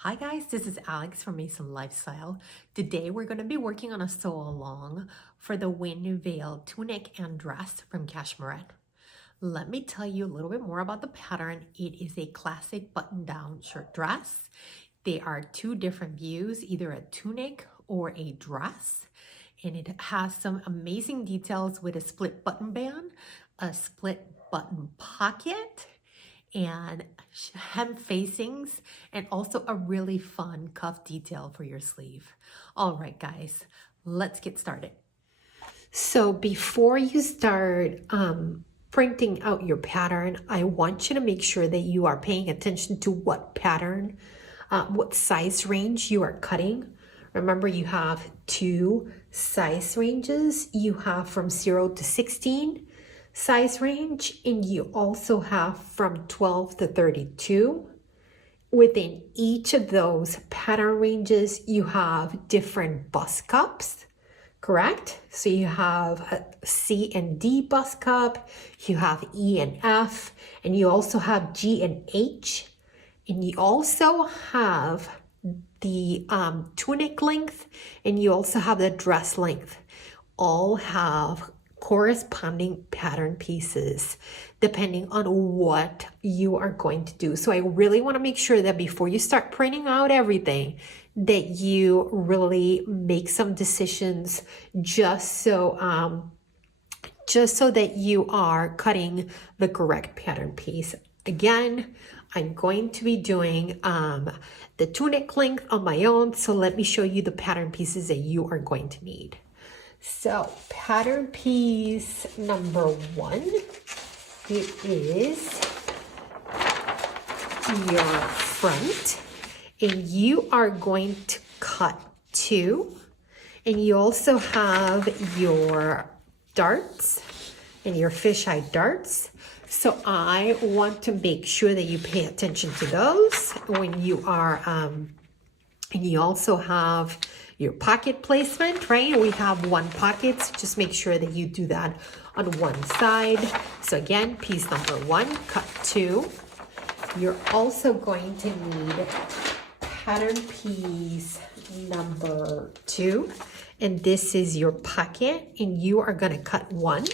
Hi guys, this is Alex from Mason Lifestyle. Today we're going to be working on a sew along for the Winvale tunic and dress from Cashmerette. Let me tell you a little bit more about the pattern. It is a classic button-down shirt dress. They are two different views, either a tunic or a dress. And it has some amazing details with a split button band, a split button pocket, and hem facings, and also a really fun cuff detail for your sleeve. All right, guys, let's get started. So before you start printing out your pattern, I want you to make sure that you are paying attention to what pattern, what size range you are cutting. Remember, you have two size ranges. You have from 0 to 16 size range, and you also have from 12 to 32. Within each of those pattern ranges, you have different bust cups, correct? So you have a C and D bust cup, you have E and F, and you also have G and H, and you also have the tunic length, and you also have the dress length. All have corresponding pattern pieces depending on what you are going to do. So I really want to make sure that before you start printing out everything, that you really make some decisions just so that you are cutting the correct pattern piece. Again, I'm going to be doing the tunic length on my own, so let me show you the pattern pieces that you are going to need. So pattern piece number 1, it is your front, and you are going to cut 2, and you also have your darts and your fisheye darts. So I want to make sure that you pay attention to those when you are, and you also have your pocket placement, right? We have one pocket, so just make sure that you do that on one side. So again, piece number 1, cut 2. You're also going to need pattern piece number 2, and this is your pocket, and you are going to cut 1.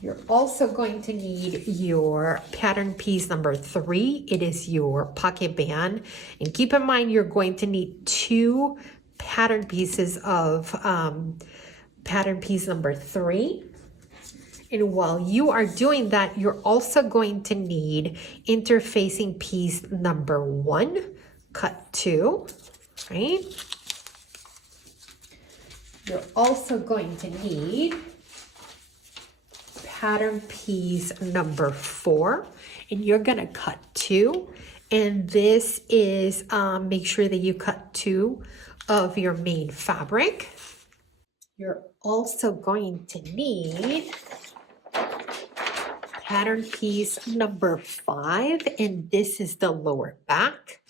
You're also going to need your pattern piece number 3. It is your pocket band. And keep in mind, you're going to need 2 pattern pieces of pattern piece number 3. And while you are doing that, you're also going to need interfacing piece number 1, cut 2, right? You're also going to need pattern piece number 4, and you're gonna cut 2, and this is make sure that you cut 2 of your main fabric. You're also going to need pattern piece number 5, and this is the lower back.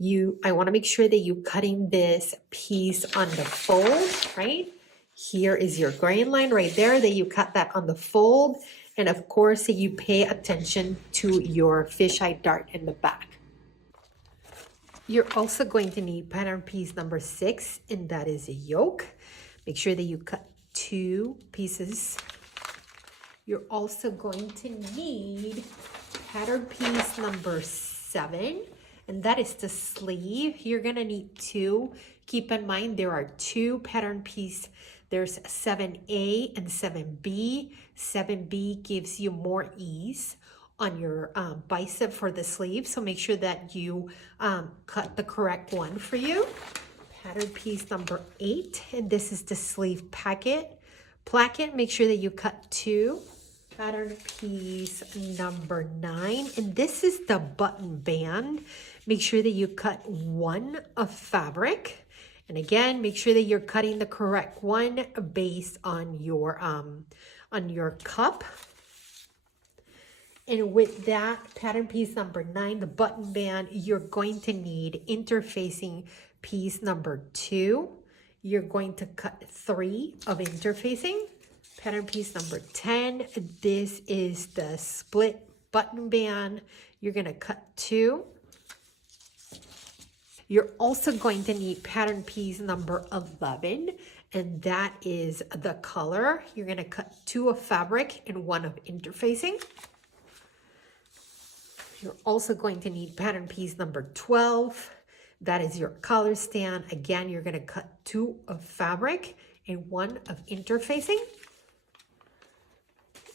I want to make sure that you're cutting this piece on the fold, right? Here is your grain line right there, that you cut that on the fold. And of course, that you pay attention to your fisheye dart in the back. You're also going to need pattern piece number 6, and that is a yoke. Make sure that you cut 2 pieces. You're also going to need pattern piece number 7, and that is the sleeve. You're gonna need 2. Keep in mind, there are 2 pattern pieces. There's 7A and 7B. 7B gives you more ease on your bicep for the sleeve, so make sure that you cut the correct one for you. Pattern piece number 8, and this is the sleeve placket. Make sure that you cut 2. Pattern piece number 9, and this is the button band. Make sure that you cut 1 of fabric. And again, make sure that you're cutting the correct one based on your cup. And with that pattern piece number 9, the button band, you're going to need interfacing piece number 2. You're going to cut 3 of interfacing. Pattern piece number 10, this is the split button band. You're going to cut 2. You're also going to need pattern piece number 11, and that is the color. You're going to cut 2 of fabric and 1 of interfacing. You're also going to need pattern piece number 12. That is your collar stand. Again, you're going to cut 2 of fabric and 1 of interfacing.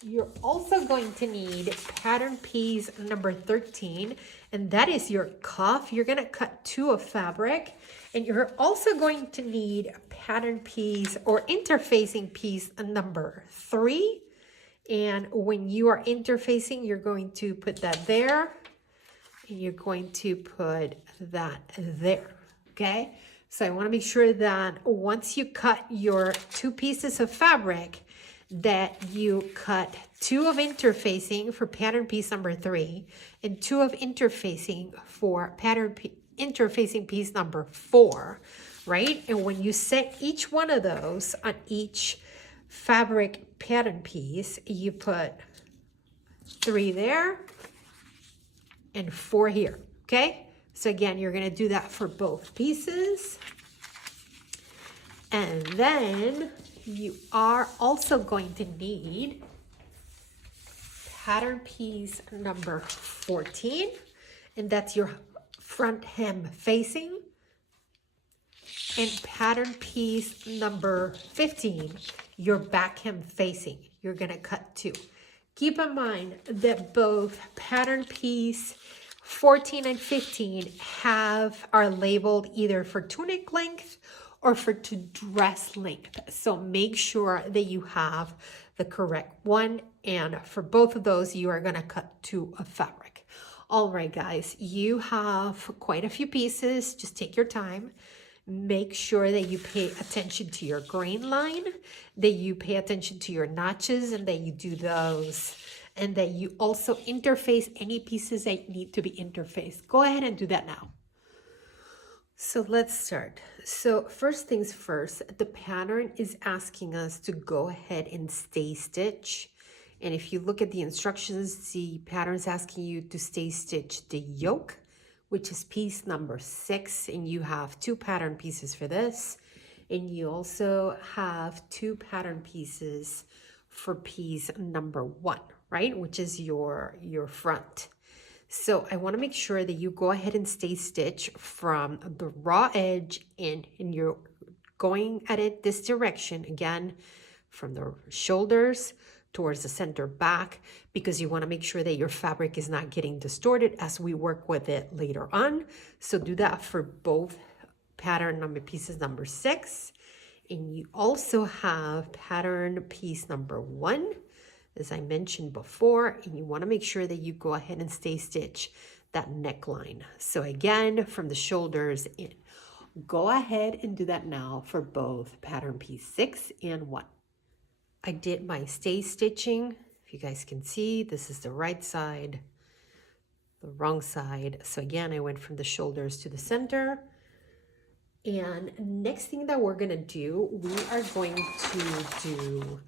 You're also going to need pattern piece number 13, and that is your cuff. You're going to cut 2 of fabric, and you're also going to need pattern piece or interfacing piece number 3. And when you are interfacing, you're going to put that there, and you're going to put that there, okay? So I want to make sure that once you cut your 2 pieces of fabric, that you cut 2 of interfacing for pattern piece number 3 and 2 of interfacing for interfacing piece number 4, right? And when you set each one of those on each fabric pattern piece, you put 3 there and 4 here, okay? So again, you're gonna do that for both pieces. And then you are also going to need pattern piece number 14, and that's your front hem facing, and pattern piece number 15, your back hem facing. You're going to cut 2. Keep in mind that both pattern piece 14 and 15 are labeled either for tunic length or for to dress length. So make sure that you have the correct one. And for both of those, you are gonna cut 2 of fabric. All right, guys, you have quite a few pieces. Just take your time. Make sure that you pay attention to your grain line, that you pay attention to your notches, and that you do those. And that you also interface any pieces that need to be interfaced. Go ahead and do that now. So let's start. So first things first, the pattern is asking us to go ahead and stay stitch. And if you look at the instructions, the pattern is asking you to stay stitch the yoke, which is piece number 6. And you have 2 pattern pieces for this. And you also have 2 pattern pieces for piece number 1, right? Which is your front. So I want to make sure that you go ahead and stay stitch from the raw edge and you're going at it this direction, again, from the shoulders towards the center back, because you want to make sure that your fabric is not getting distorted as we work with it later on. So do that for both pattern pieces number 6. And you also have pattern piece number 1. As I mentioned before, and you want to make sure that you go ahead and stay stitch that neckline. So again, from the shoulders in. Go ahead and do that now for both pattern piece 6 and 1. I did my stay stitching. If you guys can see, this is the right side, the wrong side. So again, I went from the shoulders to the center. And next thing that we're gonna do, we are going to do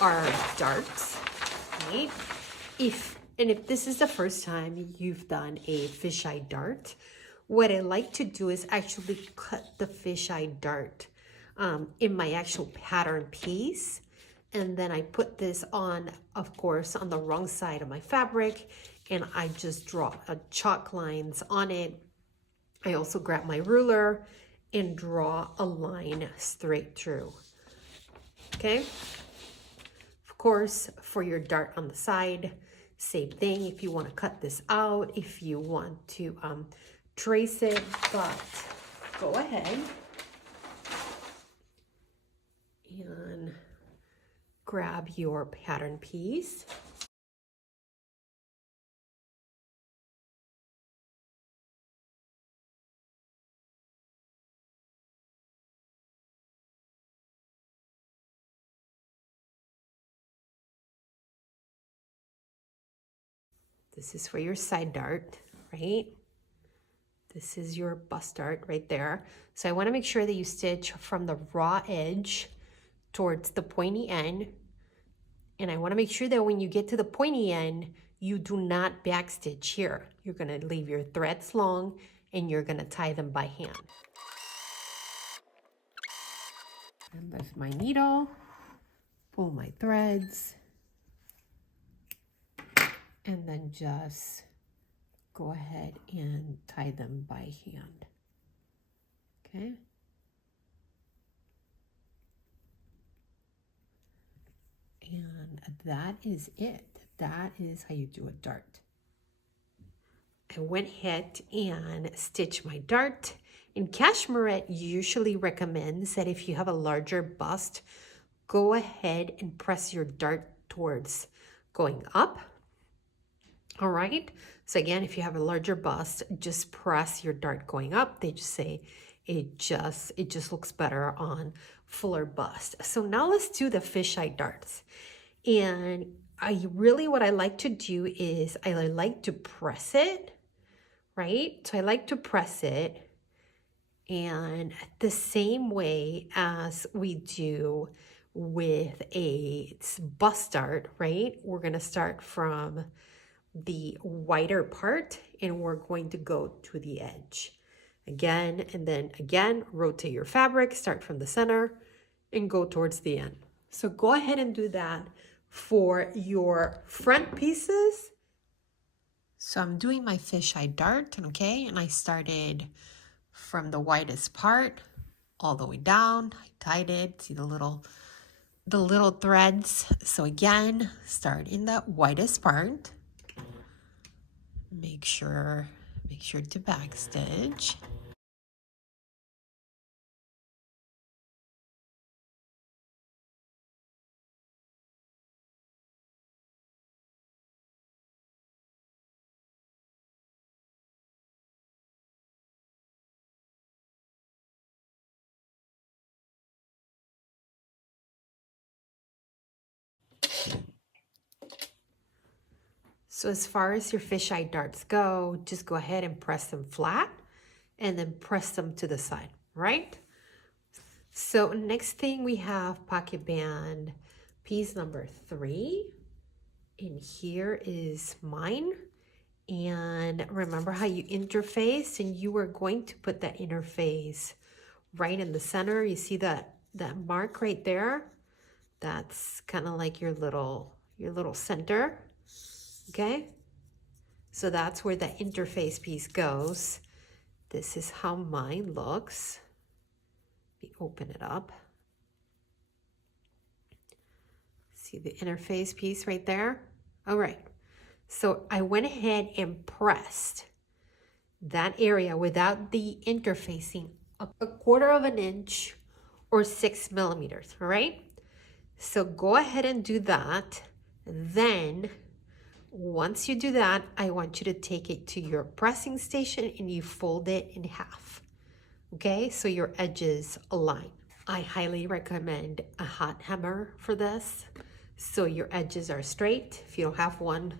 our darts, right? If this is the first time you've done a fisheye dart, what I like to do is actually cut the fisheye dart in my actual pattern piece. And then I put this on, of course, on the wrong side of my fabric, and I just draw chalk lines on it. I also grab my ruler and draw a line straight through, okay? Of course, for your dart on the side, same thing. If you want to cut this out, if you want to trace it, but go ahead and grab your pattern piece. This is for your side dart, right? This is your bust dart right there. So I want to make sure that you stitch from the raw edge towards the pointy end. And I want to make sure that when you get to the pointy end, you do not backstitch here. You're going to leave your threads long and you're gonna tie them by hand. And lift my needle, pull my threads, and then just go ahead and tie them by hand. Okay. And that is it. That is how you do a dart. I went ahead and stitched my dart. And Cashmerette usually recommends that if you have a larger bust, go ahead and press your dart towards going up. All right. So again, if you have a larger bust, just press your dart going up. They just say it just looks better on fuller bust. So now let's do the fisheye darts. And what I like to do is I like to press it, right? So I like to press it, and the same way as we do with a bust dart, right? We're gonna start from the wider part and we're going to go to the edge again, and then again rotate your fabric, start from the center and go towards the end. So go ahead and do that for your front pieces. So I'm doing my fisheye dart, okay, and I started from the widest part all the way down. I tied it, see the little threads. So again, start in the widest part. Make sure to backstitch. So as far as your fisheye darts go, just go ahead and press them flat and then press them to the side, right? So next thing we have pocket band piece number 3. And here is mine. And remember how you interface, and you are going to put that interface right in the center. You see that mark right there? That's kind of like your little center. Okay, so that's where the interface piece goes. This is how mine looks. Let me open it up. See the interface piece right there? All right, so I went ahead and pressed that area without the interfacing a 1/4 of an inch or 6 millimeters, all right? So go ahead and do that. Then once you do that, I want you to take it to your pressing station and you fold it in half. Okay, so your edges align. I highly recommend a hot hammer for this, so your edges are straight. If you don't have one,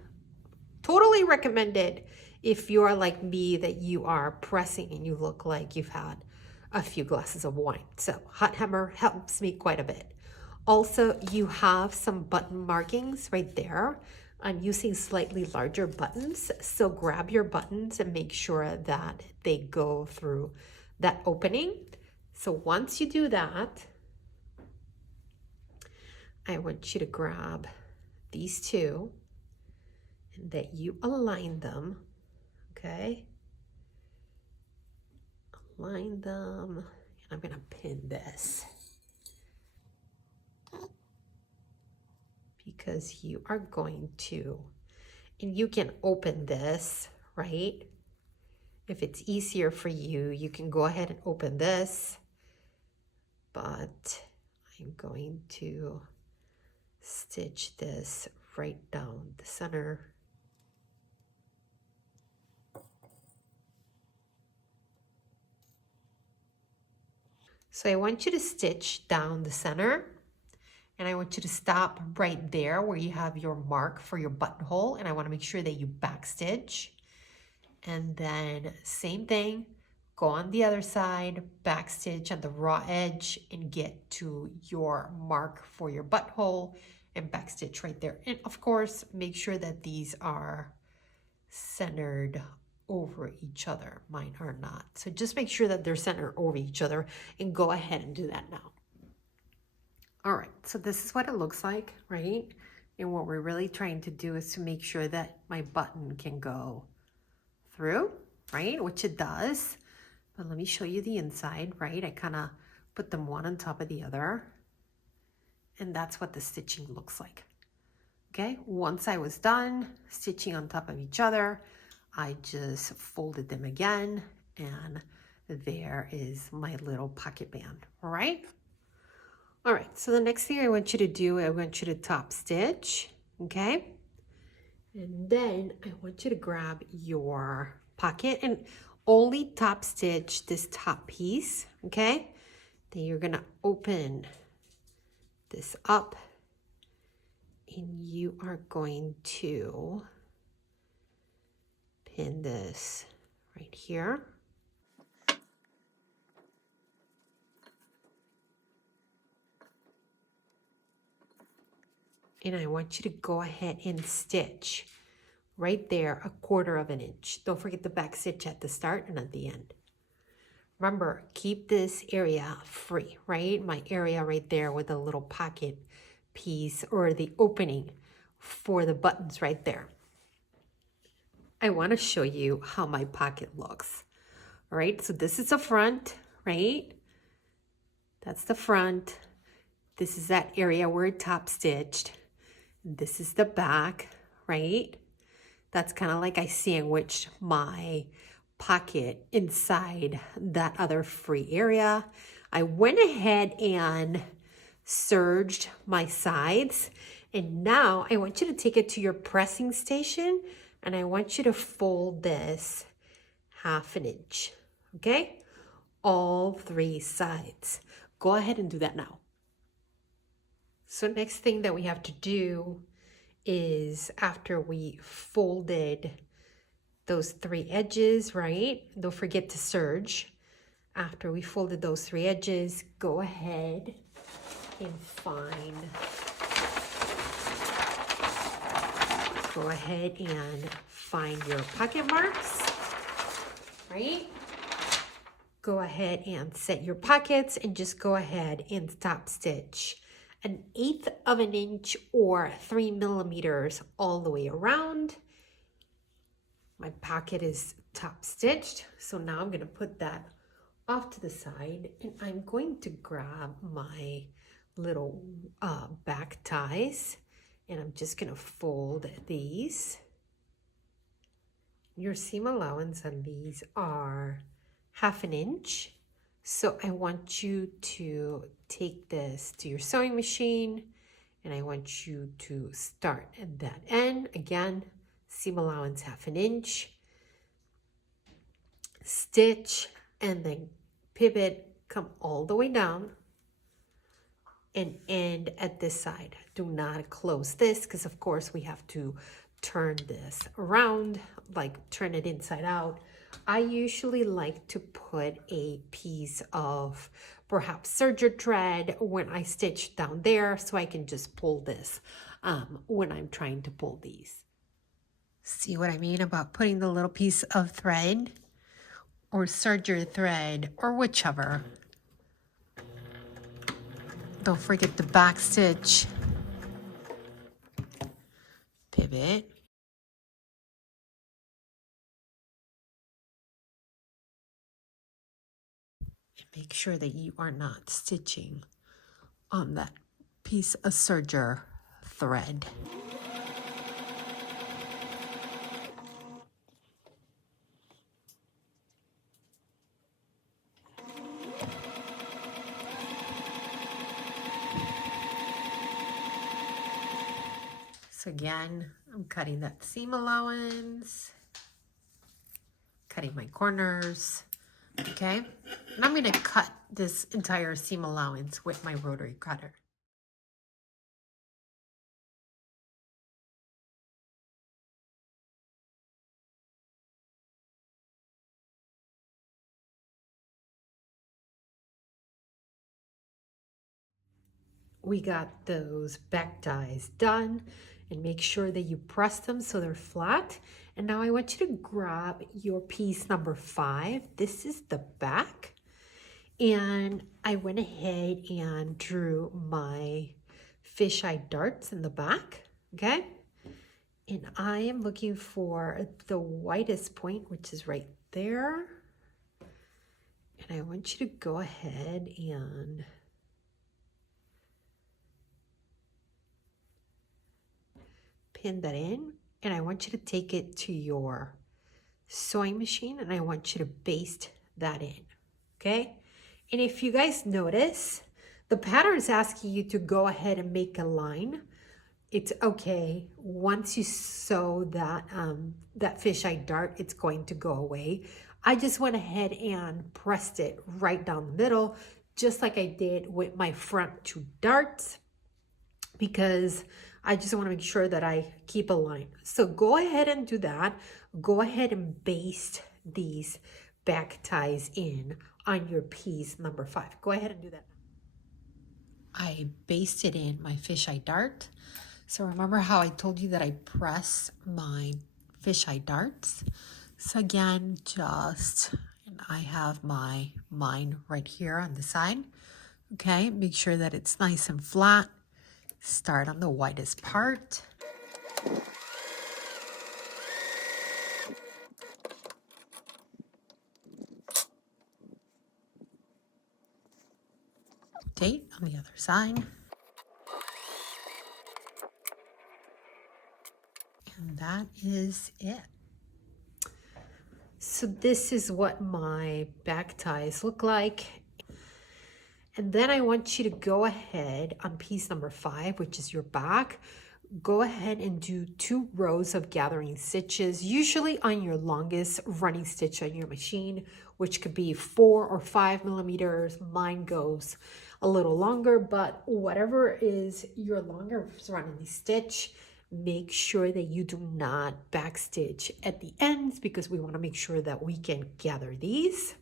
totally recommend it. If you are like me, that you are pressing and you look like you've had a few glasses of wine. So hot hammer helps me quite a bit. Also, you have some button markings right there. I'm using slightly larger buttons, so grab your buttons and make sure that they go through that opening. So once you do that, I want you to grab these two and that you align them, okay? Align them, and I'm gonna pin this, because you are going to, and you can open this, right? If it's easier for you, you can go ahead and open this, but I'm going to stitch this right down the center. So I want you to stitch down the center, and I want you to stop right there where you have your mark for your buttonhole, and I want to make sure that you backstitch. And then same thing, go on the other side, backstitch on the raw edge and get to your mark for your buttonhole and backstitch right there. And of course, make sure that these are centered over each other. Mine are not. So just make sure that they're centered over each other and go ahead and do that now. All right, so this is what it looks like, right? And what we're really trying to do is to make sure that my button can go through, right? Which it does. But let me show you the inside, right? I kind of put them one on top of the other. And that's what the stitching looks like. Okay, once I was done stitching on top of each other, I just folded them again, and there is my little pocket band. All right. All right, so the next thing I want you to do, I want you to top stitch, okay? And then I want you to grab your pocket and only top stitch this top piece, okay? Then you're gonna open this up and you are going to pin this right here. And I want you to go ahead and stitch right there 1/4 of an inch. Don't forget the back stitch at the start and at the end. Remember, keep this area free, right? My area right there with the little pocket piece or the opening for the buttons right there. I want to show you how my pocket looks. All right, so this is the front, right? That's the front. This is that area where it top stitched. This is the back, right? That's kind of like I sandwiched my pocket inside that other free area. I went ahead and serged my sides, and now I want you to take it to your pressing station and I want you to fold this 1/2 inch, okay? All 3 sides. Go ahead and do that now. So next thing that we have to do is after we folded those 3 edges, right? Don't forget to serge. After we folded those 3 edges, go ahead and find your pocket marks, right? Go ahead and set your pockets and just go ahead and top stitch 1/8 of an inch or 3 millimeters all the way around. My pocket is top stitched, so now I'm going to put that off to the side, and I'm going to grab my little back ties, and I'm just going to fold these. Your seam allowance on these are 1/2 an inch, so I want you to take this to your sewing machine, and I want you to start at that end. Again, seam allowance 1/2 an inch, stitch, and then pivot, come all the way down and end at this side. Do not close this because of course we have to turn this around, like turn it inside out. I usually like to put a piece of perhaps serger thread when I stitch down there so I can just pull this when I'm trying to pull these. See what I mean about putting the little piece of thread or serger thread or whichever. Don't forget the back stitch, pivot, and make sure that you are not stitching on that piece of serger thread. So again, I'm cutting that seam allowance, cutting my corners, okay? And I'm gonna cut this entire seam allowance with my rotary cutter. We got those back ties done, and make sure that you press them so they're flat. And now I want you to grab your piece number 5. This is the back. And I went ahead and drew my fisheye darts in the back, okay? And I am looking for the widest point, which is right there. And I want you to go ahead and pin that in. And I want you to take it to your sewing machine and I want you to baste that in, okay? And if you guys notice, the pattern is asking you to go ahead and make a line. It's okay. Once you sew that, that fisheye dart, it's going to go away. I just went ahead and pressed it right down the middle, just like I did with my front 2 darts, because I just want to make sure that I keep a line. So go ahead and do that. Go ahead and baste these back ties in on your piece number 5. Go ahead and do that. I basted in my fisheye dart. So remember how I told you that I press my fisheye darts? So again, and I have mine right here on the side. Okay, make sure that it's nice and flat. Start on the widest part. Rotate on the other side. And that is it. So this is what my back ties look like. And then I want you to go ahead on piece number 5, which is your back. Go ahead and do 2 rows of gathering stitches, usually on your longest running stitch on your machine, which could be 4 or 5 millimeters. Mine goes a little longer, but whatever is your longest running stitch, make sure that you do not backstitch at the ends because we want to make sure that we can gather these.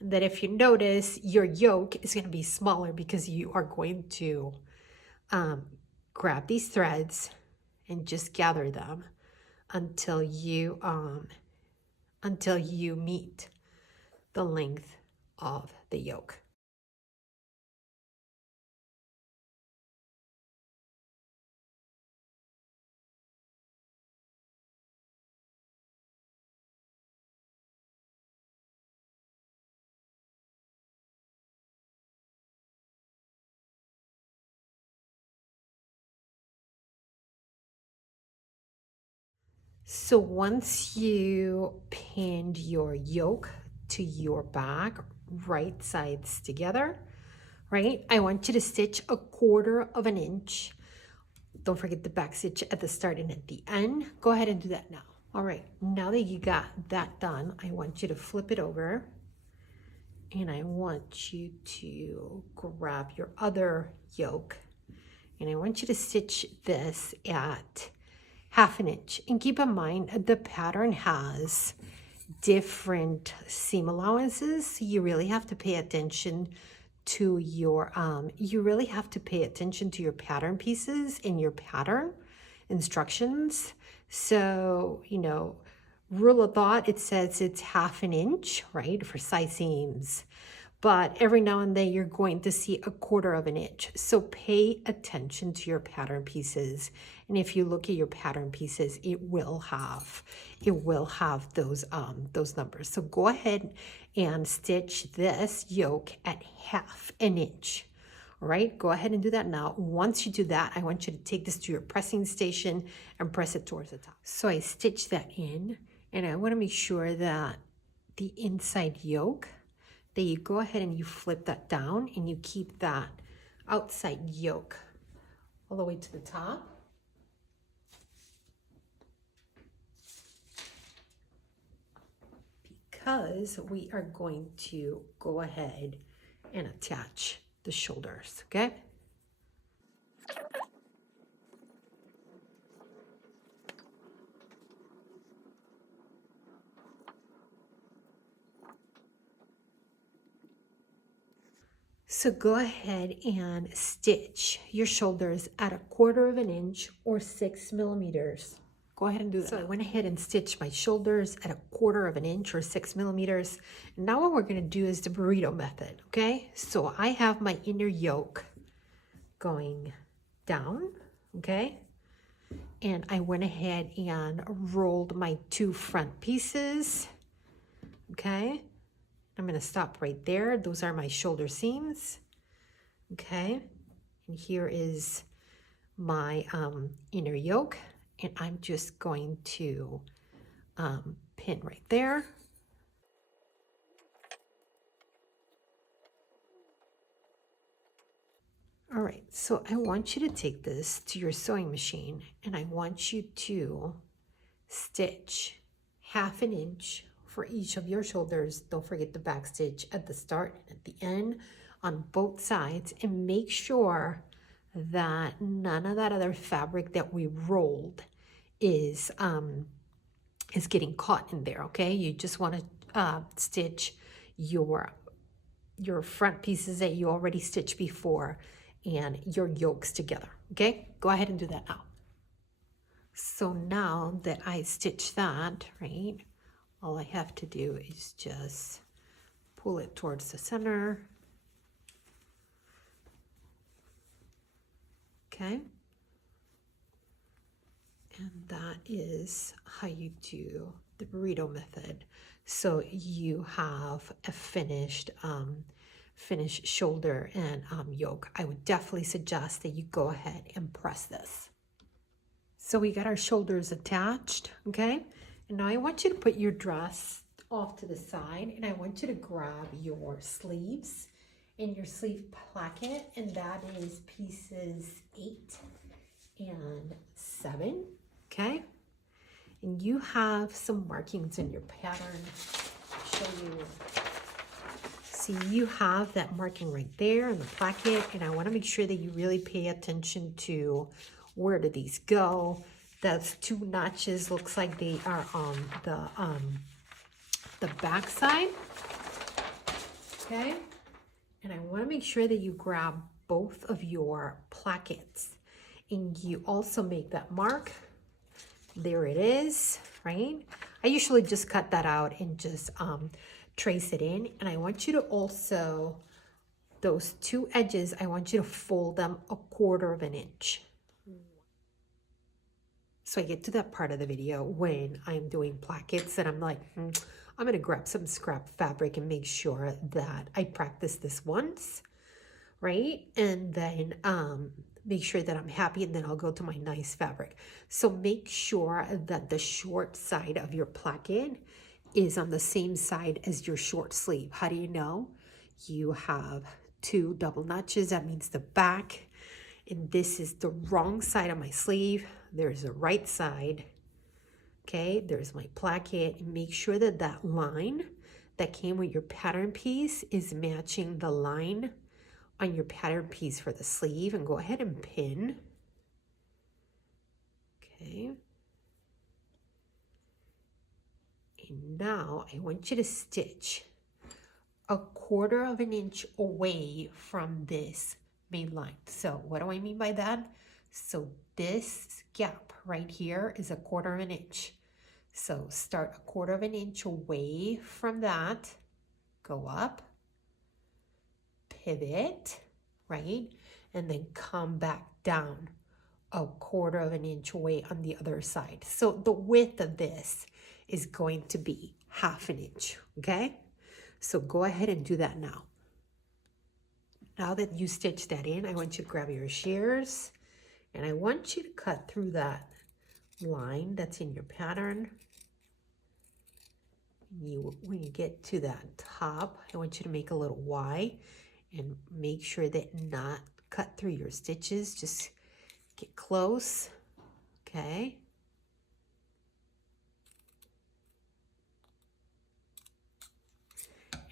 And that if you notice, your yoke is going to be smaller because you are going to grab these threads and just gather them until you meet the length of the yoke. So once you pinned your yoke to your back, right sides together, right? I want you to stitch a 1/4 of an inch. Don't forget the back stitch at the start and at the end. Go ahead and do that now. All right, now that you got that done, I want you to flip it over and I want you to grab your other yoke and I want you to stitch this at 1/2 inch. And keep in mind, the pattern has different seam allowances. So you really have to pay attention to your, pattern pieces in your pattern instructions. So, you know, rule of thought, it says it's 1/2 inch, right, for side seams. But every now and then you're going to see a 1/4 of an inch. So pay attention to your pattern pieces. And if you look at your pattern pieces, it will have those numbers. So go ahead and stitch this yoke at 1/2 inch. All right, go ahead and do that now. Once you do that, I want you to take this to your pressing station and press it towards the top. So I stitched that in, and I want to make sure that the inside yoke, that you go ahead and you flip that down and you keep that outside yoke all the way to the top. Because we are going to go ahead and attach the shoulders, okay? So go ahead and stitch your shoulders at 1/4 of an inch or 6 millimeters. Go ahead and do that. So I went ahead and stitched my shoulders at 1/4 of an inch or 6 millimeters. Now what we're going to do is the burrito method, okay? So I have my inner yoke going down, okay? And I went ahead and rolled my 2 front pieces, okay? I'm going to stop right there. Those are my shoulder seams, okay? And here is my inner yoke, and I'm just going to pin right there. All right, so I want you to take this to your sewing machine, and I want you to stitch 1/2 inch for each of your shoulders. Don't forget the back stitch at the start and at the end on both sides, and make sure that none of that other fabric that we rolled is getting caught in there, okay? You just want to stitch your front pieces that you already stitched before and your yokes together, okay? Go ahead and do that now. So now that I stitched that, right, all I have to do is just pull it towards the center, okay? And that is how you do the burrito method. So you have a finished shoulder and yoke. I would definitely suggest that you go ahead and press this. So we got our shoulders attached, okay? And now I want you to put your dress off to the side, and I want you to grab your sleeves and your sleeve placket, and that is pieces 8 and 7, okay? And you have some markings in your pattern. I'll show you. See, you have that marking right there in the placket, and I want to make sure that you really pay attention to where do these go. Those 2 notches looks like they are on the back side, okay? And I want to make sure that you grab both of your plackets, and you also make that mark. There it is, right? I usually just cut that out and just trace it in. And I want you to also, those 2 edges, I want you to fold them 1/4 of an inch. So I get to that part of the video when I'm doing plackets and I'm like, I'm going to grab some scrap fabric and make sure that I practice this once, right? And then make sure that I'm happy, and then I'll go to my nice fabric. So make sure that the short side of your placket is on the same side as your short sleeve. How do you know? You have 2 double notches. That means the back. And this is the wrong side of my sleeve. There's the right side. Okay, there's my placket. And make sure that that line that came with your pattern piece is matching the line on your pattern piece for the sleeve, and go ahead and pin. Okay. And now I want you to stitch 1/4 of an inch away from this main line. So what do I mean by that? So this gap right here is 1/4 of an inch. So start 1/4 of an inch away from that, go up, pivot, right? And then come back down 1/4 of an inch away on the other side. So the width of this is going to be 1/2 an inch, okay? So go ahead and do that now. Now that you stitch that in, I want you to grab your shears, and I want you to cut through that line that's in your pattern. When you get to that top, I want you to make a little Y and make sure that not cut through your stitches. Just get close, okay?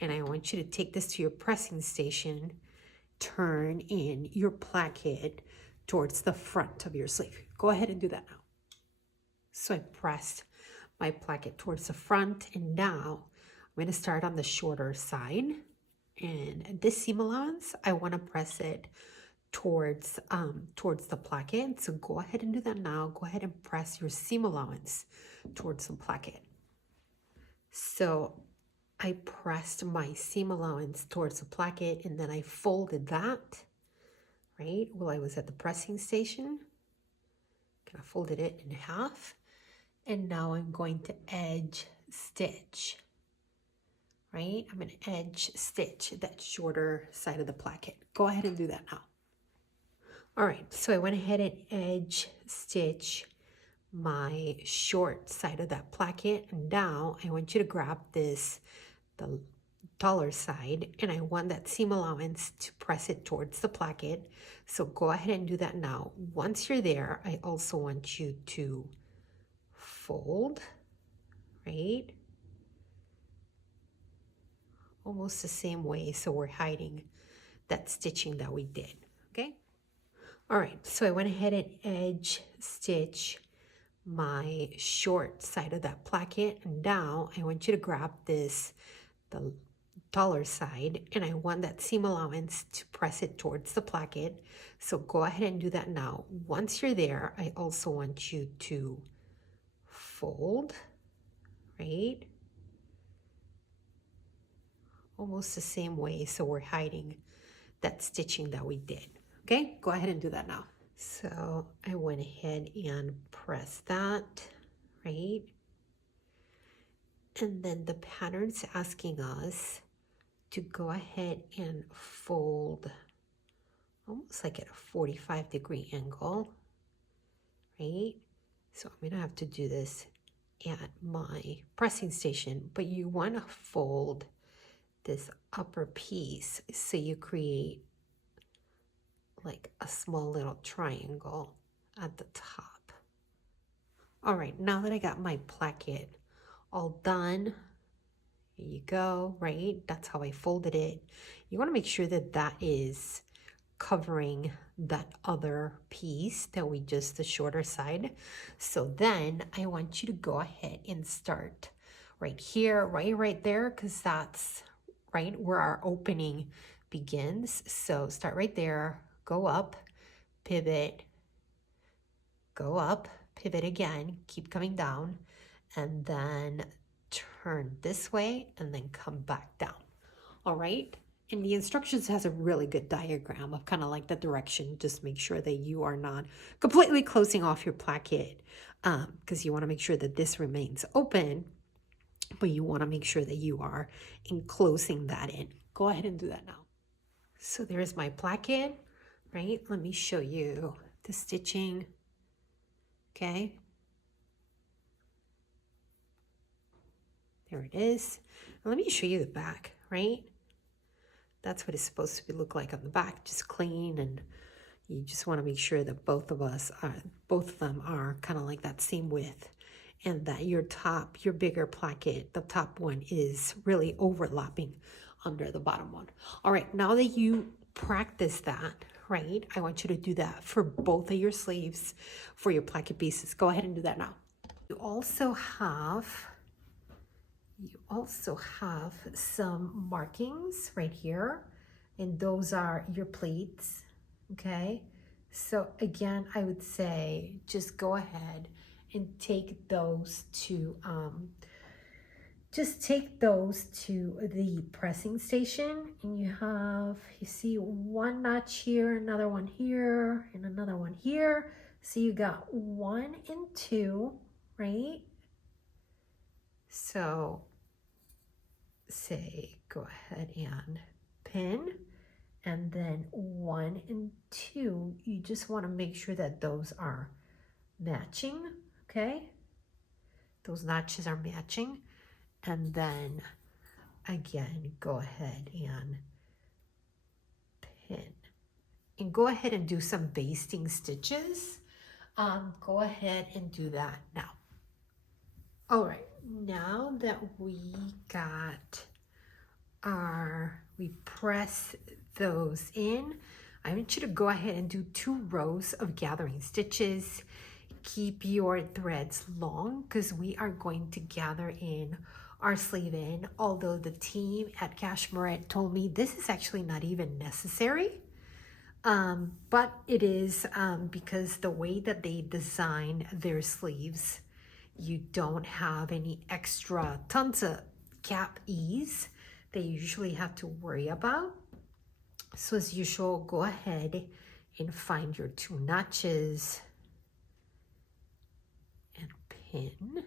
And I want you to take this to your pressing station, turn in your placket towards the front of your sleeve. Go ahead and do that now. So I pressed my placket towards the front, and now I'm going to start on the shorter side. And this seam allowance, I want to press it towards the placket. So go ahead and do that now. Go ahead and press your seam allowance towards the placket. So I pressed my seam allowance towards the placket, and then I folded that, right, while I was at the pressing station. Kind of folded it in half, and now I'm going to edge stitch, right? I'm going to edge stitch that shorter side of the placket. Go ahead and do that now. All right, so I went ahead and edge stitch my short side of that placket, and now I want you to grab this, the taller side, and I want that seam allowance to press it towards the placket. So go ahead and do that now. Once you're there, I also want you to fold, right? Almost the same way, so we're hiding that stitching that we did, okay? All right, so I went ahead and edge stitch my short side of that placket, and now I want you to grab this, the taller side, and I want that seam allowance to press it towards the placket. So go ahead and do that now. Once you're there, I also want you to fold, right? Almost the same way, so we're hiding that stitching that we did, okay? Go ahead and do that now. So I went ahead and pressed that, right? And then the pattern's asking us to go ahead and fold almost like at a 45-degree angle, right? So I'm gonna have to do this at my pressing station, but you wanna fold this upper piece so you create like a small little triangle at the top. All right, now that I got my placket all done, here you go, right? That's how I folded it. You want to make sure that that is covering that other piece that we just, the shorter side. So then I want you to go ahead and start right here, right there, because that's right where our opening begins. So start right there, go up, pivot, go up, pivot again, keep coming down, and then turn this way and then come back down. All right, and the instructions has a really good diagram of kind of like the direction. Just make sure that you are not completely closing off your placket, because you want to make sure that this remains open, but you want to make sure that you are enclosing that in. Go ahead and do that now. So there's my placket, right? Let me show you the stitching, okay? There it is. Let me show you the back, right? That's what it's supposed to look like on the back, just clean, and you just want to make sure that both of them are kind of like that same width, and that your bigger placket, the top one is really overlapping under the bottom one. All right, now that you practice that, right, I want you to do that for both of your sleeves for your placket pieces. Go ahead and do that now. You also have some markings right here, and those are your pleats, okay? So again, I would say just go ahead and take those to the pressing station, and you see one notch here, another one here, and another one here. So you got 1 and 2, right? So say go ahead and pin, and then 1 and 2, you just want to make sure that those are matching, okay? Those notches are matching, and then again go ahead and pin, and go ahead and do some basting stitches. Go ahead and do that now. All right, now that we press those in, I want you to go ahead and do 2 rows of gathering stitches. Keep your threads long because we are going to gather in our sleeve in, although the team at Cashmerette told me this is actually not even necessary. But it is because the way that they design their sleeves, you don't have any extra tons of cap ease that you usually have to worry about. So as usual, go ahead and find your 2 notches and pin.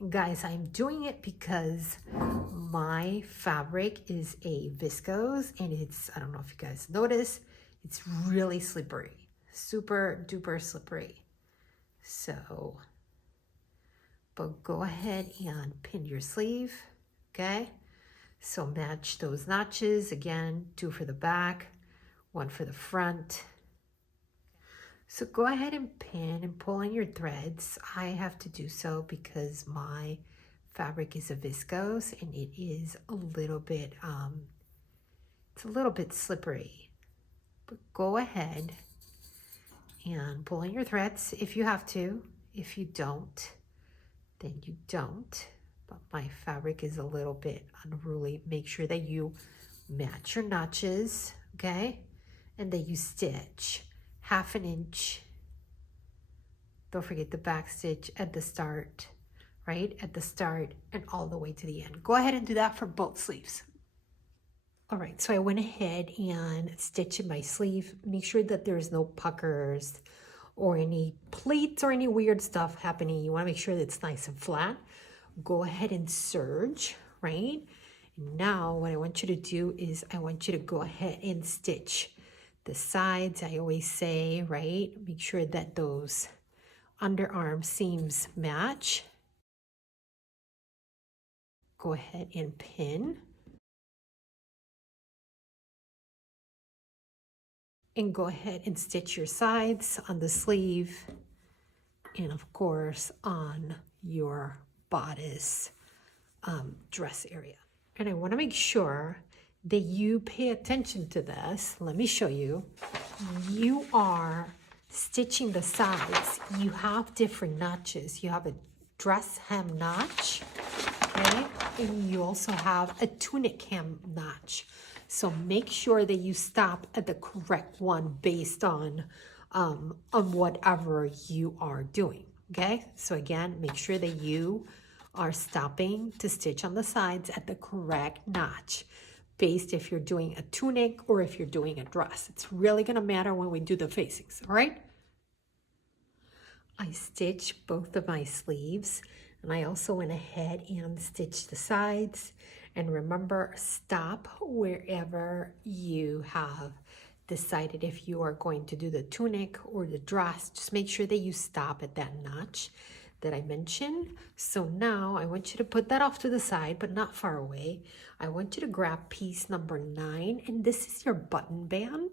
And guys, I'm doing it because my fabric is a viscose and it's, I don't know if you guys notice, it's really slippery, super duper slippery. So, but go ahead and pin your sleeve, okay? So match those notches, again, 2 for the back, 1 for the front. So go ahead and pin and pull on your threads. I have to do so because my fabric is a viscose and it is a little bit, it's a little bit slippery. But go ahead and pull on your threads if you have to. If you don't, then you don't. But my fabric is a little bit unruly. Make sure that you match your notches, okay? And that you stitch 1/2 inch. Don't forget the back stitch at the start, right? At the start and all the way to the end. Go ahead and do that for both sleeves. All right, so I went ahead and stitched my sleeve. Make sure that there's no puckers or any pleats or any weird stuff happening. You wanna make sure that it's nice and flat. Go ahead and serge, right? Now what I want you to do is I want you to go ahead and stitch the sides. I always say, right? Make sure that those underarm seams match. Go ahead and pin. And go ahead and stitch your sides on the sleeve and of course on your bodice dress area. And I want to make sure that you pay attention to this. Let me show you. You are stitching the sides. You have different notches. You have a dress hem notch, right? And you also have a tunic hem notch. So make sure that you stop at the correct one based on whatever you are doing, okay? So again, make sure that you are stopping to stitch on the sides at the correct notch based if you're doing a tunic or if you're doing a dress. It's really gonna matter when we do the facings, all right? I stitched both of my sleeves and I also went ahead and stitched the sides. And remember, stop wherever you have decided if you are going to do the tunic or the dress. Just make sure that you stop at that notch that I mentioned. So now I want you to put that off to the side, but not far away. I want you to grab piece number 9, and this is your button band.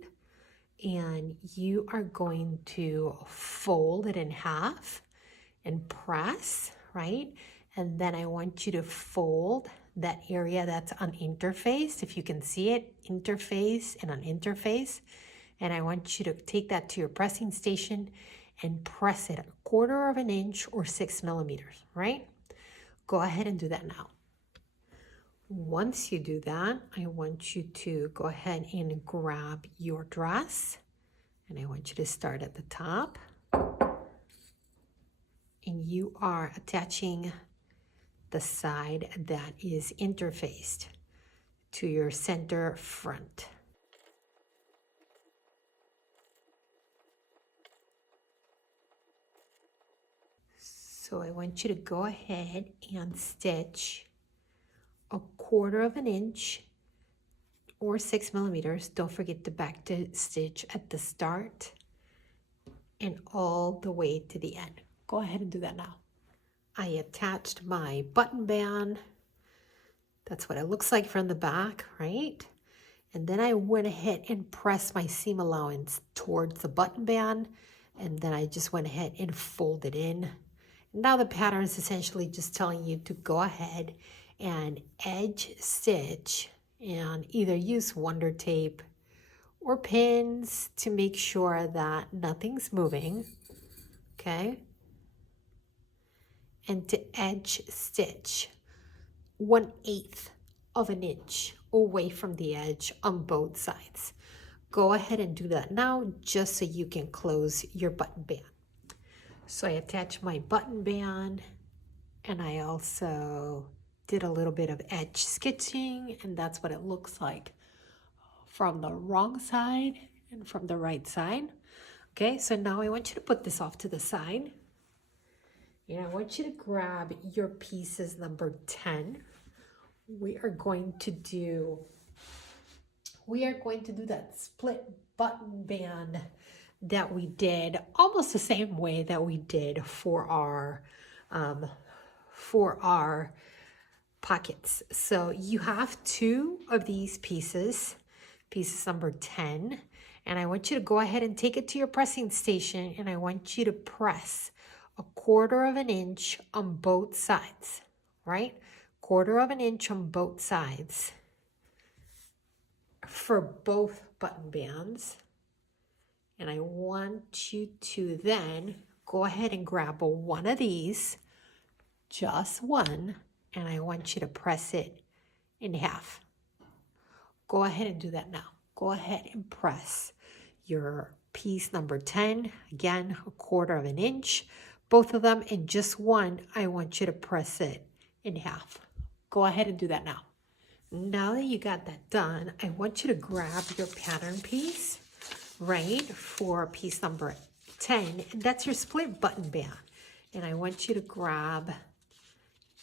And you are going to fold it in half and press, right? And then I want you to fold that area that's uninterfaced, if you can see it, interface and uninterface. And I want you to take that to your pressing station and press it 1/4 of an inch or 6 millimeters, right? Go ahead and do that now. Once you do that, I want you to go ahead and grab your dress. And I want you to start at the top. And you are attaching the side that is interfaced to your center front. So I want you to go ahead and stitch 1/4 of an inch or 6 millimeters. Don't forget the back stitch at the start and all the way to the end. Go ahead and do that now. I attached my button band. That's what it looks like from the back, right? And then I went ahead and pressed my seam allowance towards the button band. And then I just went ahead and folded in. Now the pattern is essentially just telling you to go ahead and edge stitch and either use Wonder Tape or pins to make sure that nothing's moving, okay? And to edge stitch 1/8 of an inch away from the edge on both sides. Go ahead and do that now just so you can close your button band. So I attached my button band, and I also did a little bit of edge stitching, and that's what it looks like from the wrong side and from the right side. Okay, so now I want you to put this off to the side. And I want you to grab your pieces number 10. We are going to do that split button band that we did almost the same way that we did for our pockets. So you have 2 of these pieces number 10, and I want you to go ahead and take it to your pressing station, and I want you to press 1/4 inch on both sides, right? 1/4 inch on both sides for both button bands. And I want you to then go ahead and grab one of these, just one, and I want you to press it in half. Go ahead and do that now. Go ahead and press your piece number 10, again, 1/4 inch. Both of them, and just one, I want you to press it in half. Go ahead and do that now. Now that you got that done, I want you to grab your pattern piece, right, for piece number 10, and that's your split button band. And I want you to grab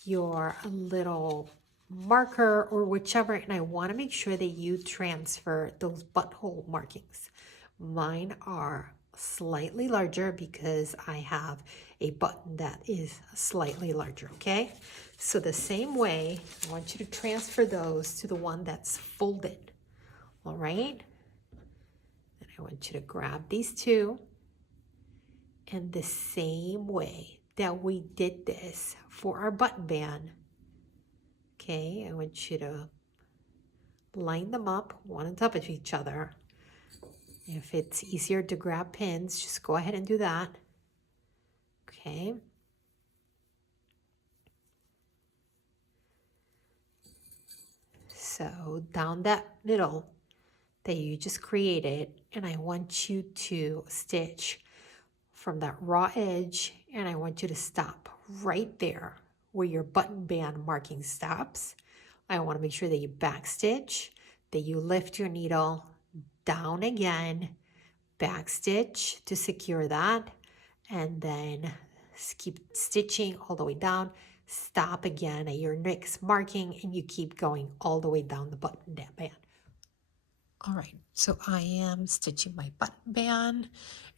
your little marker or whichever, and I want to make sure that you transfer those butthole markings. Mine are slightly larger because I have a button that is slightly larger, okay? So the same way, I want you to transfer those to the one that's folded, all right? And I want you to grab these 2, and the same way that we did this for our button band, okay, I want you to line them up one on top of each other. If it's easier to grab pins, just go ahead and do that. Okay. So down that middle that you just created, and I want you to stitch from that raw edge, and I want you to stop right there where your button band marking stops. I want to make sure that you back stitch, that you lift your needle down again, back stitch to secure that, and then keep stitching all the way down, stop again at your next marking, and you keep going all the way down the button band. All right, so I am stitching my button band,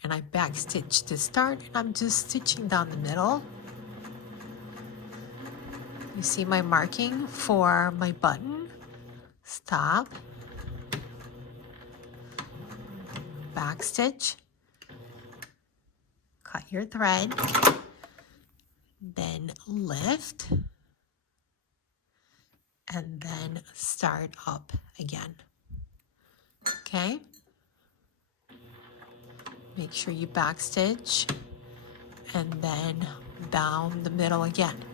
and I back stitch to start, and I'm just stitching down the middle. You see my marking for my button. Stop, back stitch, cut your thread, then lift, and then start up again. Okay, make sure you back stitch and then down the middle again.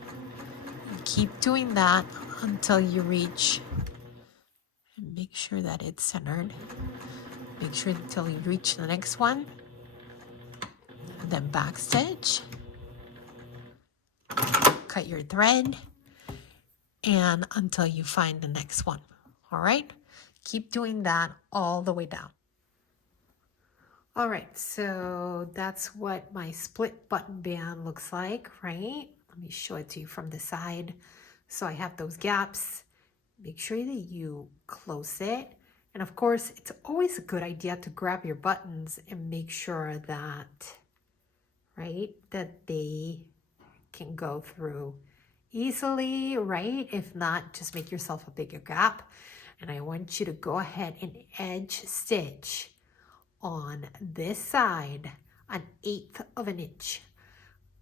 And keep doing that until you reach, and make sure that it's centered. Make sure until you reach the next one, and then back stitch, cut your thread, and until you find the next one. All right, keep doing that all the way down. All right, so that's what my split button band looks like, right? Let me show it to you from the side. So I have those gaps. Make sure that you close it. And of course, it's always a good idea to grab your buttons and make sure that, right, that they can go through easily, right? If not, just make yourself a bigger gap. And I want you to go ahead and edge stitch on this side 1/8 inch.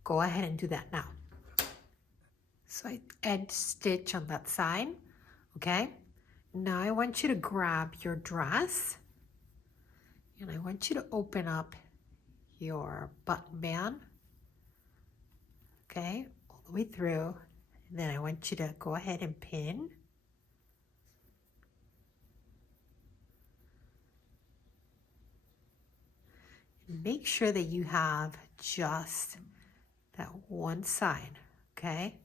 Go ahead and do that now. So I edge stitch on that side, okay? Now I want you to grab your dress, and I want you to open up your button band, okay, all the way through. And then I want you to go ahead and pin. make sure that you have just that one side, okay?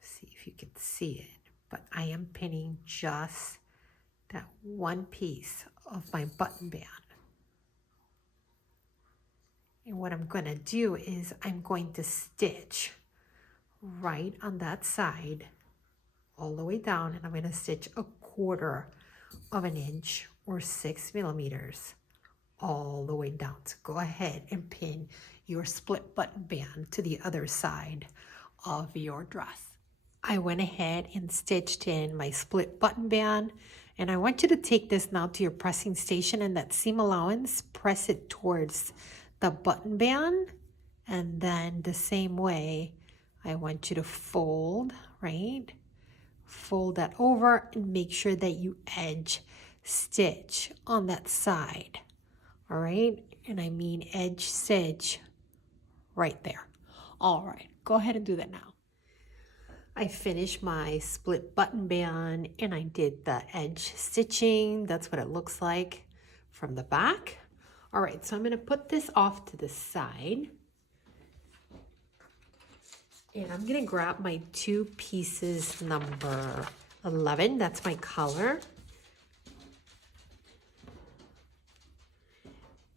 See if you can see it, but I am pinning just that one piece of my button band. And what I'm going to do is I'm going to stitch right on that side all the way down, and I'm going to stitch 1/4 of an inch or 6 millimeters all the way down. So go ahead and pin your split button band to the other side of your dress. I went ahead and stitched in my split button band, and I want you to take this now to your pressing station, and that seam allowance, press it towards the button band, and then the same way I want you to fold, right? Fold that over and make sure that you edge stitch on that side, all right? And I mean edge stitch right there. All right, go ahead and do that now. I finished my split button band and I did the edge stitching. That's what it looks like from the back. All right, so I'm gonna put this off to the side. And I'm gonna grab my 2 pieces number 11, that's my color.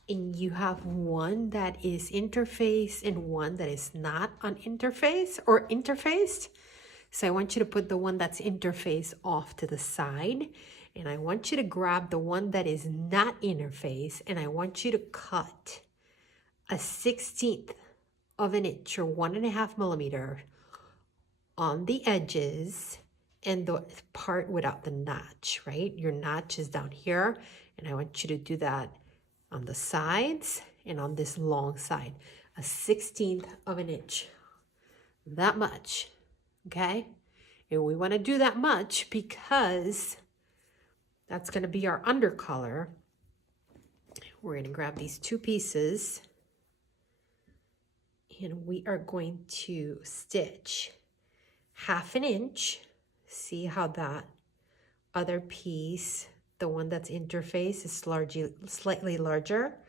And you have one that is interfaced and one that is not on interface or interfaced. So I want you to put the one that's interfaced off to the side. And I want you to grab the one that is not interfaced, and I want you to cut a 1/16 of an inch or 1.5 millimeter on the edges and the part without the notch, right? Your notch is down here, and I want you to do that on the sides and on this long side, a 1/16 of an inch, that much, okay? And we want to do that much because that's going to be our undercolor. We're going to grab these 2 pieces and we are going to stitch 1/2 inch. See how that other piece, the one that's interfaced, is slightly larger.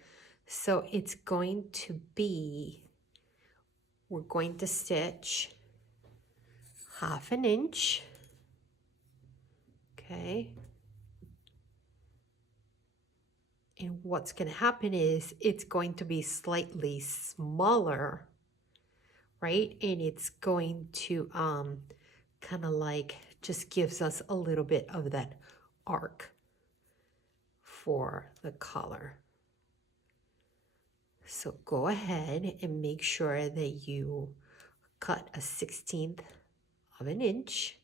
So it's going to be, we're going to stitch 1/2 inch, okay? And what's going to happen is it's going to be slightly smaller, right? And it's going to kind of like just gives us a little bit of that arc for the collar. So go ahead and make sure that you cut a 1/16 of an inch,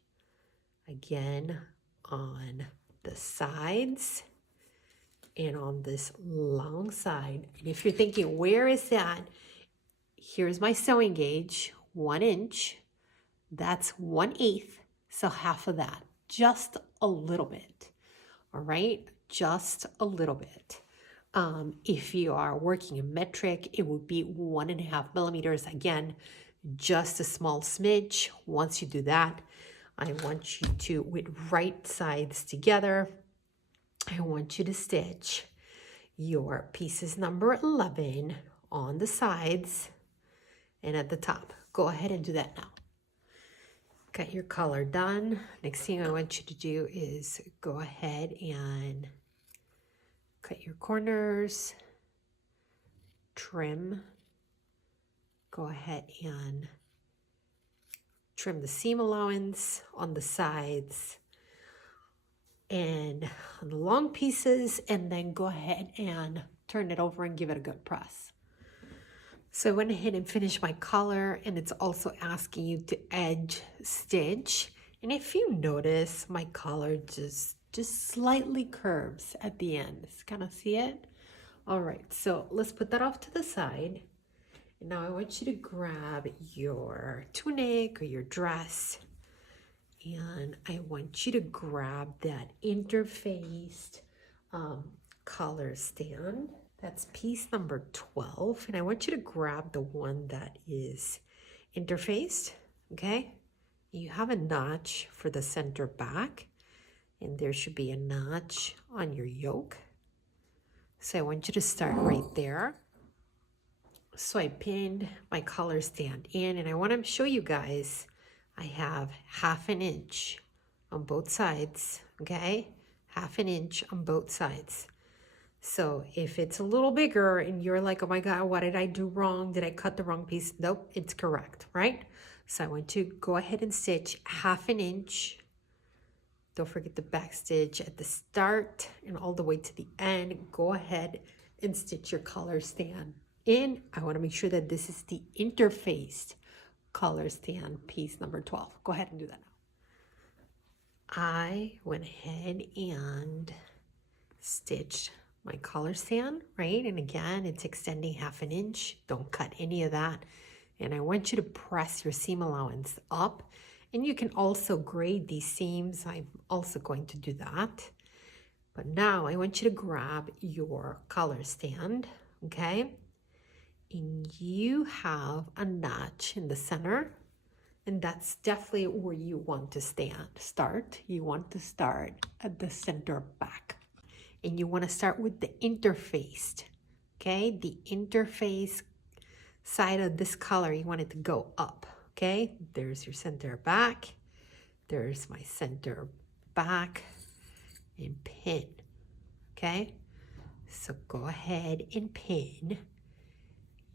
again, on the sides and on this long side. And if you're thinking, where is that? Here's my sewing gauge, 1 inch. That's 1/8, so 1/2 of that, just a little bit, all right? Just a little bit. If you are working in metric, it would be 1.5 millimeters. Again, just a small smidge. Once you do that, I want you to, with right sides together, I want you to stitch your pieces number 11 on the sides and at the top. Go ahead and do that now. Got your color done. Next thing I want you to do is go ahead and cut your corners, trim. Go ahead and trim the seam allowance on the sides and on the long pieces, and then go ahead and turn it over and give it a good press. So I went ahead and finished my collar, and it's also asking you to edge stitch. And if you notice, my collar just slightly curves at the end. Kind of see it? All right, so let's put that off to the side. And now I want you to grab your tunic or your dress, and I want you to grab that interfaced collar stand. That's piece number 12, and I want you to grab the one that is interfaced, okay? You have a notch for the center back, and there should be a notch on your yoke. So I want you to start right there. So I pinned my collar stand in, and I want to show you guys I have 1/2 inch on both sides, okay? 1/2 inch on both sides. So if it's a little bigger and you're like, oh my God, what did I do wrong? Did I cut the wrong piece? Nope, it's correct, right? So I want to go ahead and stitch 1/2 inch. Don't forget the back stitch at the start and all the way to the end. Go ahead and stitch your collar stand in. I want to make sure that this is the interfaced collar stand piece number 12. Go ahead and do that now. I went ahead and stitched my collar stand, right? And again, it's extending 1/2 inch. Don't cut any of that. And I want you to press your seam allowance up. And you can also grade these seams. I'm also going to do that. But now I want you to grab your collar stand, okay? And you have a notch in the center. And that's definitely where you want to start. You want to start at the center back. And you want to start with the interfaced, okay? The interface side of this collar, you want it to go up, okay? There's your center back. There's my center back and pin, okay? So go ahead and pin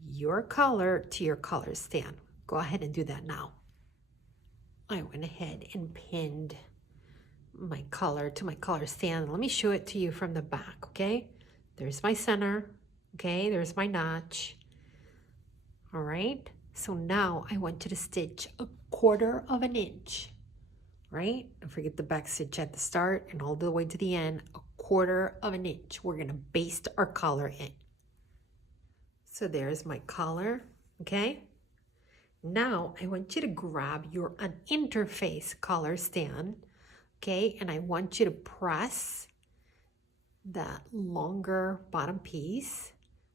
your collar to your collar stand. Go ahead and do that now. I went ahead and pinned my collar to my collar stand. Let me show it to you from the back, okay? There's my center, okay? There's my notch. All right, so now I want you to stitch 1/4 inch, right? Don't forget the back stitch at the start and all the way to the end, 1/4 inch. We're gonna baste our collar in. So there's my collar, okay? Now I want you to grab your interface collar stand, okay? And I want you to press that longer bottom piece.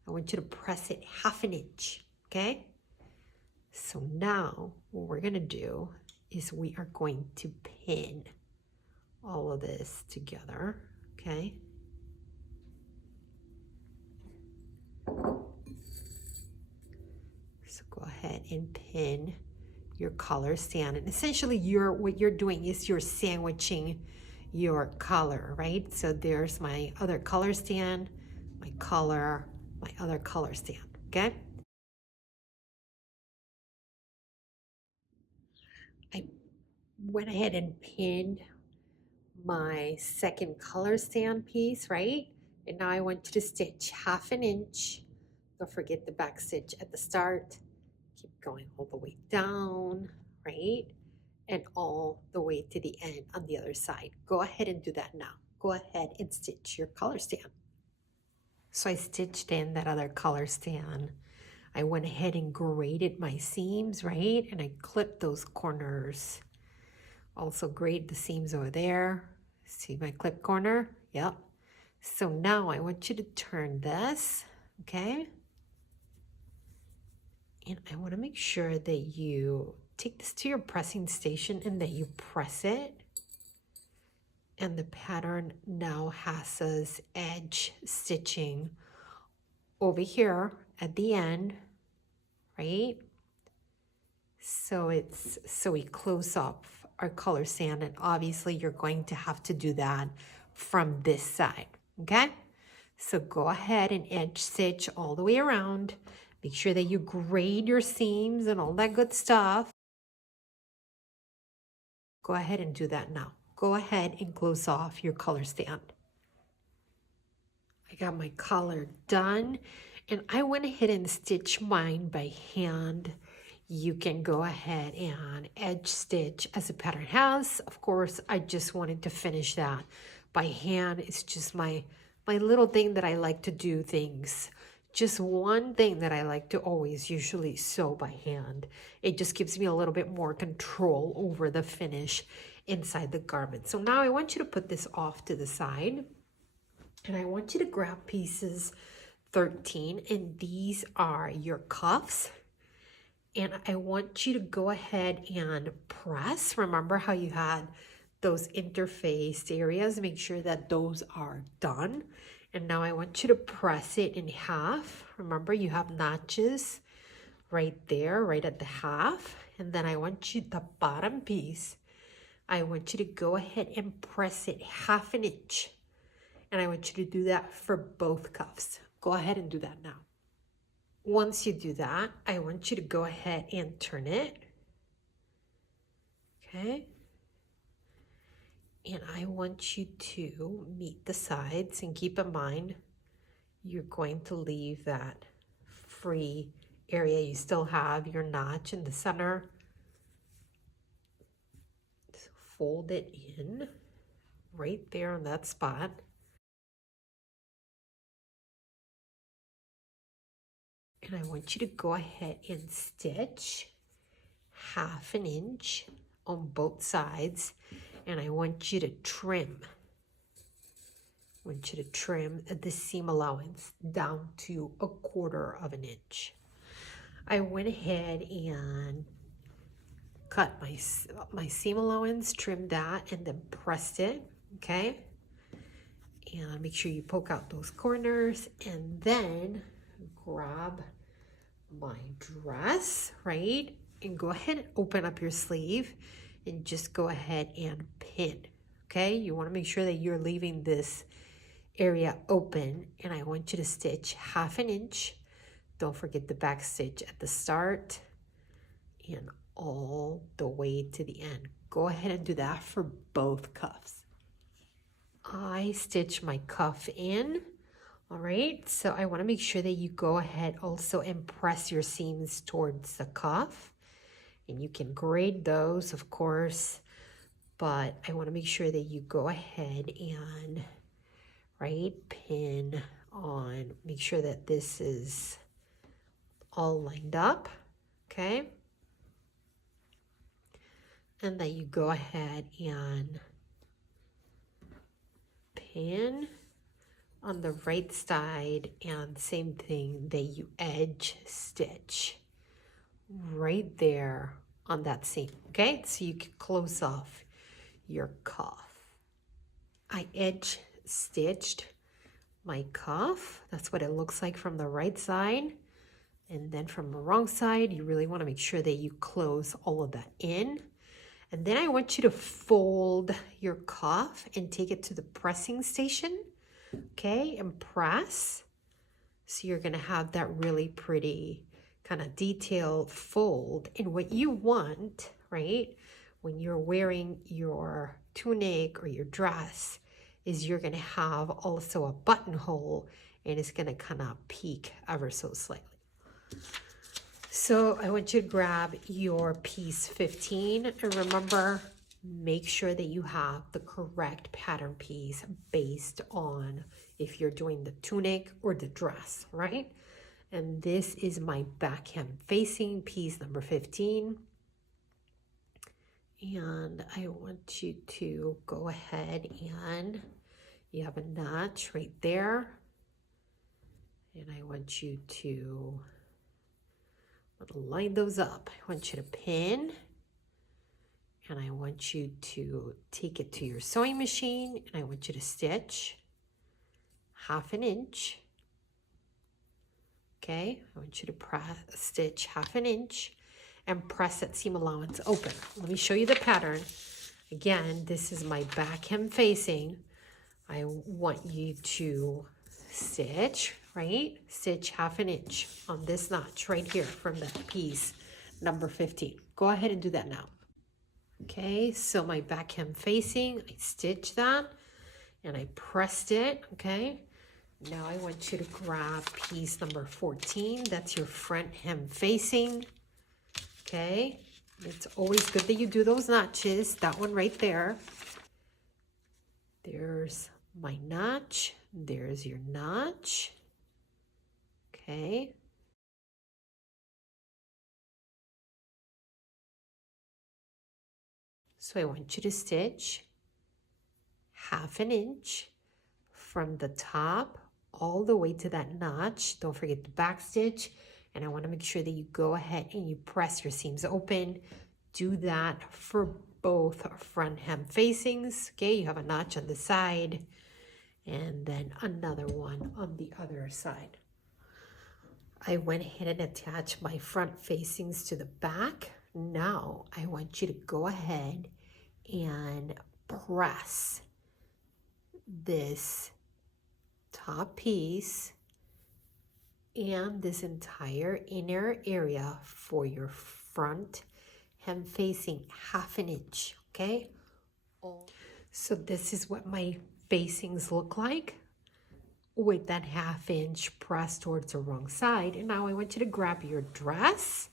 I want you to press it 1/2 inch. Okay, so now what we're gonna do is we are going to pin all of this together, okay? So go ahead and pin your collar stand, and essentially what you're doing is you're sandwiching your collar, right? So there's my other collar stand, my collar, my other collar stand, okay? I went ahead and pinned my second collar stand piece, right? And now I want you to stitch 1/2 inch. Don't forget the back stitch at the start. Keep going all the way down, right? And all the way to the end on the other side. Go ahead and do that now. Go ahead and stitch your collar stand. So I stitched in that other collar stand. I went ahead and graded my seams, right? And I clipped those corners. Also grade the seams over there. See my clip corner? Yep. So now I want you to turn this, okay? And I want to make sure that you take this to your pressing station and that you press it. And the pattern now has us edge stitching over here at the end, right? So we close up our collar stand, and obviously you're going to have to do that from this side, okay? So go ahead and edge stitch all the way around. Make sure that you grade your seams and all that good stuff. Go ahead and do that now. Go ahead and close off your collar stand. I got my collar done, and I went ahead and stitched mine by hand. You can go ahead and edge stitch as the pattern has. Of course, I just wanted to finish that by hand. It's just my little thing that I like to do things. Just one thing that I like to always usually sew by hand. It just gives me a little bit more control over the finish inside the garment. So now I want you to put this off to the side, and I want you to grab pieces 13, and these are your cuffs. And I want you to go ahead and press. Remember how you had those interfaced areas? Make sure that those are done. And now I want you to press it in half. Remember, you have notches right there, right at the half. And then I want you, the bottom piece, I want you to go ahead and press it 1/2 inch. And I want you to do that for both cuffs. Go ahead and do that now. Once you do that, I want you to go ahead and turn it. Okay. And I want you to meet the sides, and keep in mind, you're going to leave that free area. You still have your notch in the center. So fold it in right there on that spot. And I want you to go ahead and stitch 1/2 inch on both sides. And I want you to trim. I want you to trim the seam allowance down to 1/4 inch. I went ahead and cut my seam allowance, trimmed that, and then pressed it, okay? And make sure you poke out those corners, and then grab my dress, right? And go ahead and open up your sleeve and just go ahead and pin, okay? You want to make sure that you're leaving this area open, and I want you to stitch 1/2 inch. Don't forget the back stitch at the start and all the way to the end. Go ahead and do that for both cuffs. I stitch my cuff in. All right, so I want to make sure that you go ahead also and press your seams towards the cuff. And you can grade those, of course, but I want to make sure that you go ahead and, right, pin on, make sure that this is all lined up, okay? And that you go ahead and pin on the right side, and same thing, that you edge stitch right there on that seam, okay? So you can close off your cuff. I edge stitched my cuff. That's what it looks like from the right side. And then from the wrong side, you really want to make sure that you close all of that in. And then I want you to fold your cuff and take it to the pressing station, okay, and press. So you're going to have that really pretty kind of detailed fold. And what you want, right, when you're wearing your tunic or your dress, is you're going to have also a buttonhole, and it's going to kind of peek ever so slightly. So I want you to grab your piece 15, and remember, make sure that you have the correct pattern piece based on if you're doing the tunic or the dress, right? And this is my back hem facing piece number 15. And I want you to go ahead and you have a notch right there. And I want you to line those up. I want you to pin, and I want you to take it to your sewing machine, and I want you to stitch 1/2 inch. Okay, I want you to stitch 1/2 inch and press that seam allowance open. Let me show you the pattern. Again, this is my back hem facing. I want you to stitch, right? Stitch 1/2 inch on this notch right here from that piece number 15. Go ahead and do that now. Okay, so my back hem facing, I stitched that and I pressed it, okay? Now I want you to grab piece number 14. That's your front hem facing, okay? It's always good that you do those notches. That one right there. There's my notch. There's your notch. Okay. So I want you to stitch 1/2 inch from the top all the way to that notch. Don't forget the back stitch, And I want to make sure that you go ahead and you press your seams open. Do that for both front hem facings. Okay, you have a notch on the side and then another one on the other side. I went ahead and attached my front facings to the back. Now I want you to go ahead and press this top piece and this entire inner area for your front hem facing 1/2 inch, okay? So this is what my facings look like with that 1/2 inch pressed towards the wrong side. And now I want you to grab your dress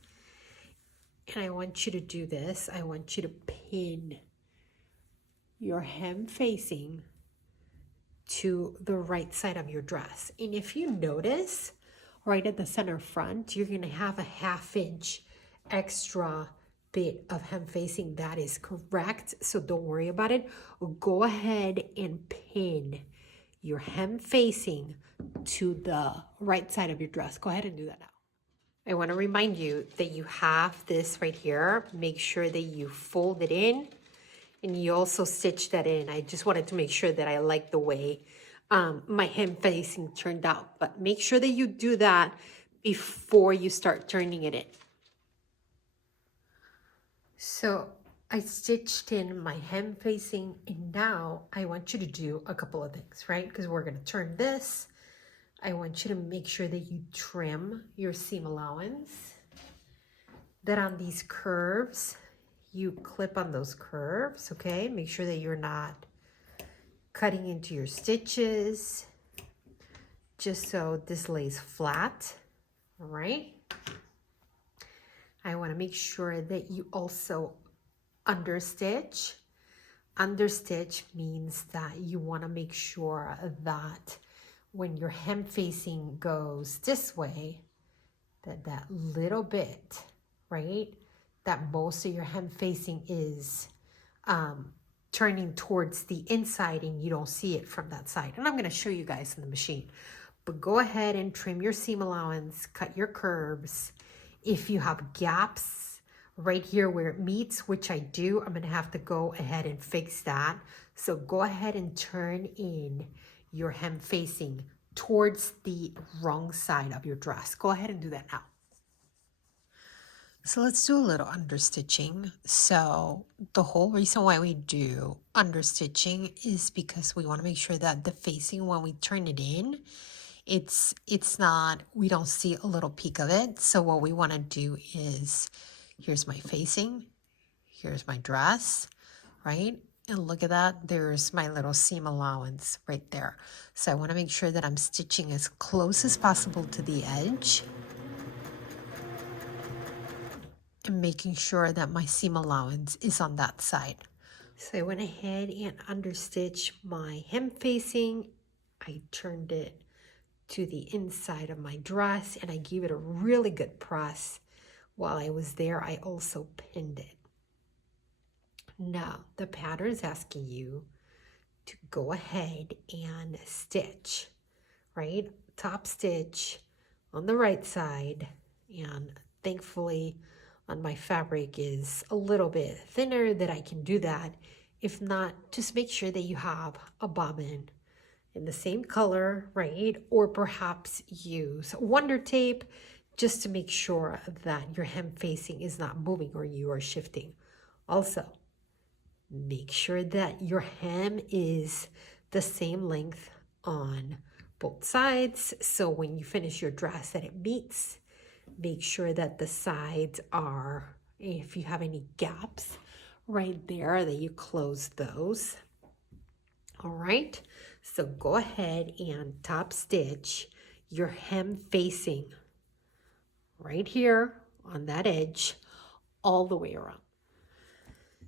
and I want you to do this. I want you to pin your hem facing to the right side of your dress. And if you notice, right at the center front, you're gonna have a 1/2 inch extra bit of hem facing. That is correct, so don't worry about it. Go ahead and pin your hem facing to the right side of your dress. Go ahead and do that now. I want to remind you that you have this right here. Make sure that you fold it in and you also stitch that in. I just wanted to make sure that I like the way my hem facing turned out, but make sure that you do that before you start turning it in. So I stitched in my hem facing, and now I want you to do a couple of things, right? Because we're going to turn this. I want you to make sure that you trim your seam allowance, that on these curves, you clip on those curves, okay? Make sure that you're not cutting into your stitches, just so this lays flat, all right? I want to make sure that you also understitch. Understitch means that you want to make sure that when your hem facing goes this way, that little bit, right, that most of your hem facing is turning towards the inside and you don't see it from that side. And I'm going to show you guys in the machine. But go ahead and trim your seam allowance, cut your curves. If you have gaps right here where it meets, which I do, I'm going to have to go ahead and fix that. So go ahead and turn in your hem facing towards the wrong side of your dress. Go ahead and do that now. So let's do a little understitching. So the whole reason why we do understitching is because we want to make sure that the facing, when we turn it in, it's not, we don't see a little peek of it. So what we want to do is, here's my facing, here's my dress, right? And look at that, there's my little seam allowance right there. So I want to make sure that I'm stitching as close as possible to the edge and making sure that my seam allowance is on that side. So I went ahead and understitched my hem facing. I turned it to the inside of my dress and I gave it a really good press. While I was there, I also pinned it. Now, the pattern is asking you to go ahead and stitch, right? Top stitch on the right side, and thankfully on my fabric is a little bit thinner that I can do that. If not, just make sure that you have a bobbin in the same color, right? Or perhaps use Wonder Tape just to make sure that your hem facing is not moving or you are shifting. Also, make sure that your hem is the same length on both sides. So when you finish your dress that it meets, make sure that the sides are, if you have any gaps right there, that you close those. All right, so go ahead and top stitch your hem facing right here on that edge all the way around.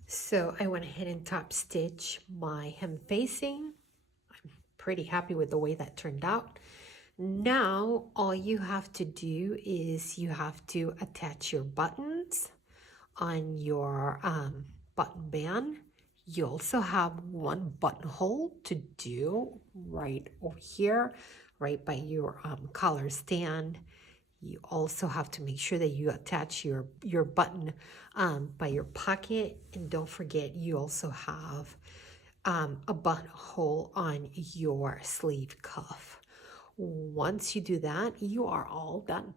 So I went ahead and top stitch my hem facing. I'm pretty happy with the way that turned out. Now all you have to do is you have to attach your buttons on your button band. You also have one buttonhole to do right over here, right by your collar stand. You also have to make sure that you attach your button by your pocket, and don't forget you also have a buttonhole on your sleeve cuff. Once you do that, you are all done.